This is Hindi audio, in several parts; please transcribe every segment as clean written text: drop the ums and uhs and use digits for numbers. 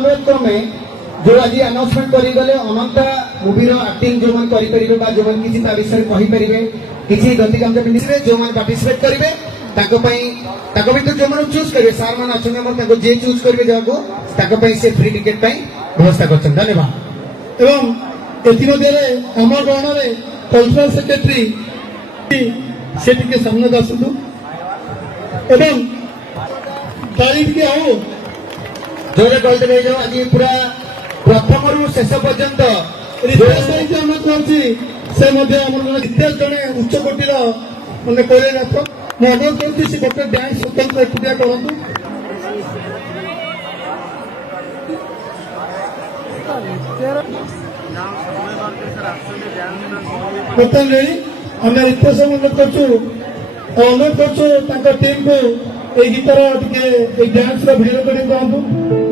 अनुरोध क्रमे जो आज अनाउंसमेंट करें अनंता मूवीर एक्टिंग जो मैंने जो किसी विषय कहींपर किसी धोतीगाम पिंधे जो मैंने पार्टिसिपेट करेंगे भर जो मैंने चूज करेंगे सार मैंने अच्छा जे चूज करेंगे जहाँ से फ्री टिकेट व्यवस्था कर धन्यवाद। एवं आम गण में कल्चरल सेक्रेटरी से सामने आसतु एवं तारीख के आओ जोरे गलते जाओ आज पूरा प्रथम रु शेष पर्यंत अनुरोध कर जड़े उच्च कोटीर मैंने कोरियोग्राफर मैं अनुरोध करुँच गोटे डांस स्वतंत्र एकुटिया करूँ बर्तमान आम रितेश अनुरोध कर टीम को ये गीतर टे डांस भिडियो कर कहतु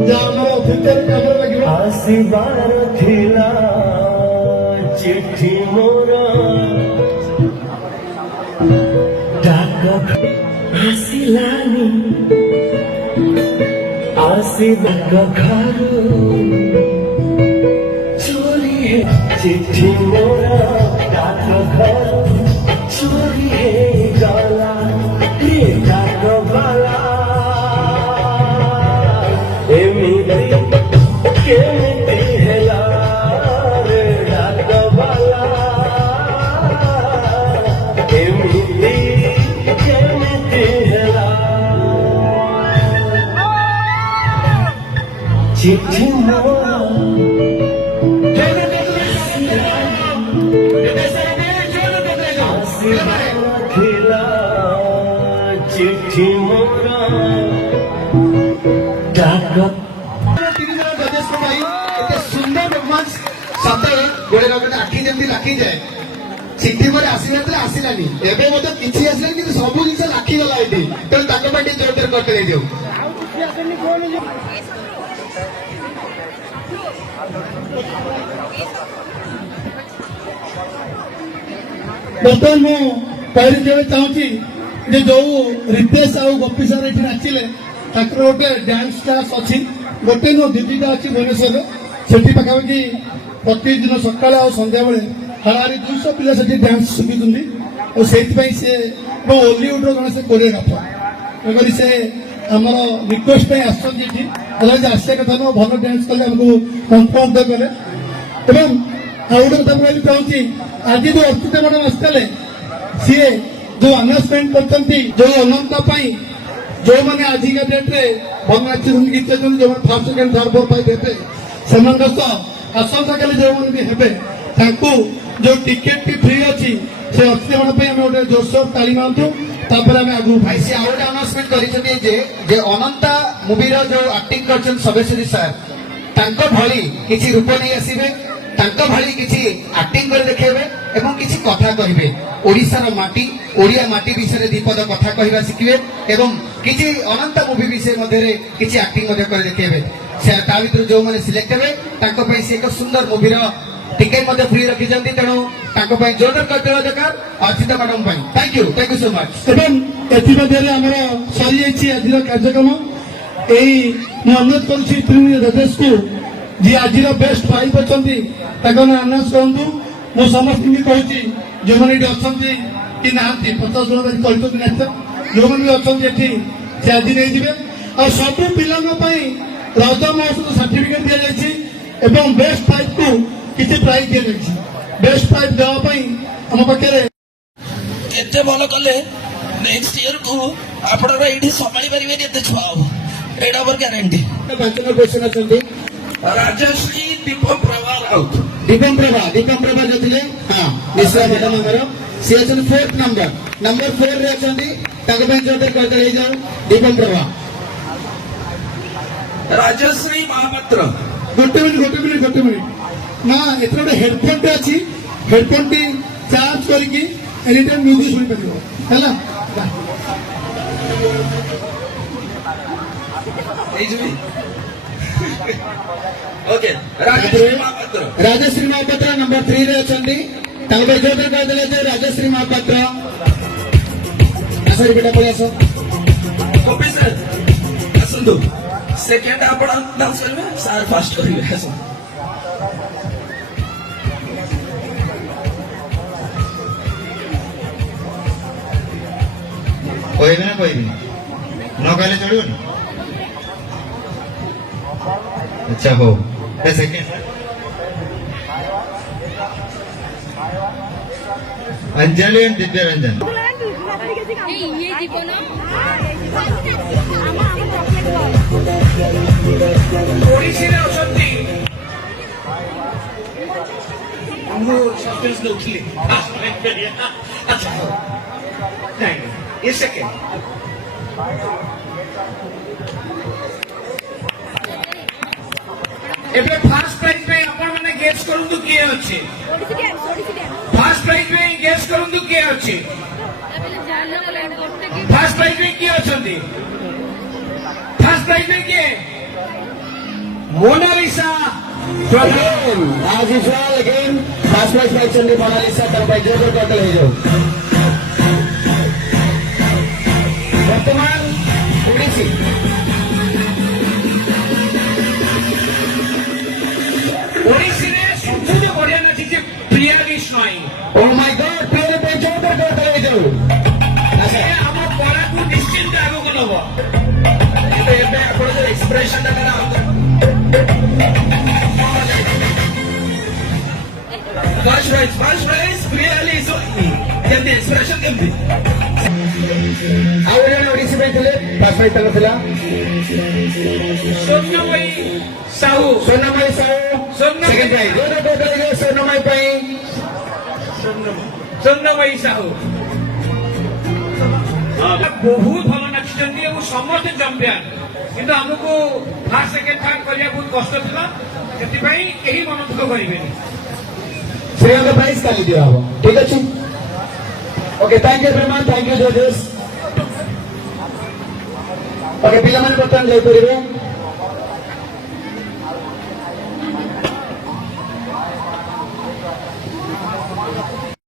जहाँ फ्यूचर काम लगे आसबार थिला चिट्ठी मोर डाक आसिलानी आसबार घर चोरी है चिट्ठी मोर डाक घर चोरी है गला ये डाक वाला चिट्ठी चिट्ठी मोरा डाक सुंदर परफॉर्मेंस सते गोड़े आखि जमी लाखी जाए चिट्ठी पर आसलानी एवं किसी आसलानी कि सब जिन लाखीगला ये तेनाली जोरदार करते दियो बर्तमान मुझे चाहूँगी जो रितेश आउ गोपी सर ये नाचिले गोटे डांस क्लास अच्छी गोटे नुह दीटा अच्छी भुवनेश्वर से पाखापाखि प्रतिदिन सका सन्ध्या बेले हाराहारी 200 पिला से डांस शिखुंट और से ओलीउड जन से कोरियोग्राफर तेनाली से आमर रिक्वेस्ट आसिया कथा नुह भल डांस कले आमको कन्फर्म कले एवं आउ गोटे कथा कहना चाहूँगी आज जो अर्पिता मैडम आसते सी जो अनाउंसमेंट कर जो अनंत जो मैंने आजिका डेट्रे भल नाची गीत जो first second third four five हेबे से आसंता काली जो मैंने हेबे जो टिकेट टी फ्री अच्छी से अर्पिता मैडम गोटे जोरसोर ताली मारतु आगू भाई सी आउ अनाउंसमेंट कर अनंता मूवी जो एक्टिंग कर सबेश्वरी सार भली किसी रूप नहीं आसवे भली किसी एक्टिंग कर देखेबे एवं किसी कथा कहिबे ओडिशार माटी ओडिया माटी विषय दीपद कथा कहवा शिखिबे एवं किसी अनंत मूवी विषय मध्य किसी एक्टिंग कर देखेबे ता भीतर जो मैंने सिलेक्ट हे से एक सुंदर मूवी टिकेट फ्री रखी तेणु जोरदार करते दरकार Archita madam thank you so much एवं एमर सरी आज कार्यक्रम यही अनुरोध करुदेश को जी आज बेस्ट फाइव अच्छा अनाउंस करूँ मु समस्त कहूँ जो मैंने अच्छा कि ना 50 जन चलित नाच जो मैंने अच्छा से आज नहीं और सब पिला रज महोत्सव सर्टिफिकेट दि जाए बेस्ट फाइव को किसी प्राइज दि जाए बेस्ट फाइव देवाई आम पाखे एते भल कले नेक्स्ट ईयर को आपण ये संभाली पारे एत छुआ हम एटा पर ग्यारंटी 5 नंबर क्वेश्चन अच्छे राजश्री दीपम प्रभा राउत दीपम प्रभा जो थे हाँ निश्चय मैडम आमर सी अच्छा 4th नंबर नंबर 4 रे अच्छा जोरदार करते जाओ दीपम प्रभा राजश्री महापात्र गोटे मिनिट ना एत गोटे हेडफोन टे अच्छी हेडफोन टी चार्ज करके एनी टाइम म्यूजिक सुनी पार है ओके राजश्री महापात्र नंबर 3 रे अछंती जोरदार करते राजश्री महापात्र आसरी बेटा पळी आसो कॉपी सर आसंतु ସେକେଣ୍ଡ ଆପଣ ଆନାଉନ୍ସ କରିବେ ସାର୍ ଫାଷ୍ଟ କରିବେ କହିବି ନା କହିବିନି ନ କହିଲେ ଚଳିବନି ଆଚ୍ଛା ହଉ ସେକେଣ୍ଡ अंजलि एंड दिव्या रंजन ये जीवन ଓଡ଼ିଶୀରେ ଅଛନ୍ତି ମୁଁ ସସ୍ପେନ୍ସ ଦଉଥିଲି ଆଚ୍ଛା ନାଇଁ ଏ ସେକେଣ୍ଡ ଏବେ ଫାର୍ଷ୍ଟ ପ୍ରାଇଜ୍ ପାଇଁ ଆପଣମାନେ ଗେସ୍ କରନ୍ତୁ କିଏ ଅଛି ଫାର୍ଷ୍ଟ ପ୍ରାଇଜ୍ ପାଇଁ ଗେସ୍ କରନ୍ତୁ କିଏ ଅଛି ଫାର୍ଷ୍ଟ ପ୍ରାଇଜ୍ ପାଇଁ କିଏ ଅଛନ୍ତି ଫାର୍ଷ୍ଟ ପ୍ରାଇଜ୍ ପାଇଁ କିଏ Monalisa Again, as usual, again, first prize ପାଇଛନ୍ତି ମୋନାଲିସା ତାର ପାଇଁ ଜୋର କରିଦେଲେ ହେଇଯାଉ ବର୍ତ୍ତମାନ ଓଡ଼ିଶୀ ଓଡ଼ିଶୀରେ ସବୁଠୁ ବଢିଆ ନାଚିଛି ପ୍ରିୟାଲିସ ନଈ ଓ ମାଇ ଗଡ୍ ପ୍ରିୟ ପାଇଁ ଜୋର କରିଦେଲେ ହେଇଯାଉ ସେ ଆମ କଳାକୁ ନିଶ୍ଚିନ୍ତ ଆଗକୁ ନବ କିନ୍ତୁ ଏବେ ଆପଣ ଯୋଉ ଏକ୍ସପ୍ରେସନ ଟା ଦେଲା ଫାର୍ଷ୍ଟ ପ୍ରାଇଜ୍ ପ୍ରିୟାଲିସ କେମିତି ଏକ୍ସପ୍ରେସନ କେମିତି ଆଉ ଜଣେ ଓଡ଼ିଶୀ ପାଇଁ ଥିଲେ ଫାର୍ଷ୍ଟ ପ୍ରାଇଜ୍ ତାଙ୍କର ଥିଲା ସ୍ୱର୍ଣ୍ଣମୟୀ ସାହୁ ସ୍ୱର୍ଣ୍ଣମୟୀ ସାହୁ ସେକେଣ୍ଡ ପ୍ରାଇଜ୍ ଜୋର କରିଦେଲେ ହେଇଯାଉ ସ୍ୱର୍ଣ୍ଣମୟୀ ପାଇଁ ସ୍ୱର୍ଣ୍ଣମୟୀ ସାହୁ ବହୁତ ଭଲ ନାଚିଛନ୍ତି ଏବଂ ସମସ୍ତେ ଚମ୍ପିଆନ କିନ୍ତୁ ଆମକୁ ଫାର୍ଷ୍ଟ ସେକେଣ୍ଡ ଥାର୍ଡ କରିବା ବହୁତ କଷ୍ଟ ଥିଲା ସେଥିପାଇଁ କେହି ମନ ଦୁଃଖ କରିବେନି ଶ୍ରେୟଙ୍କ ପ୍ରାଇଜ୍ କାଲି ଦିଆହବ ଠିକ ଅଛି okay thank you very much thank you ଜଜେସ୍ ଓକେ ପିଲାମାନେ ବର୍ତ୍ତମାନ ଯାଇପାରିବେ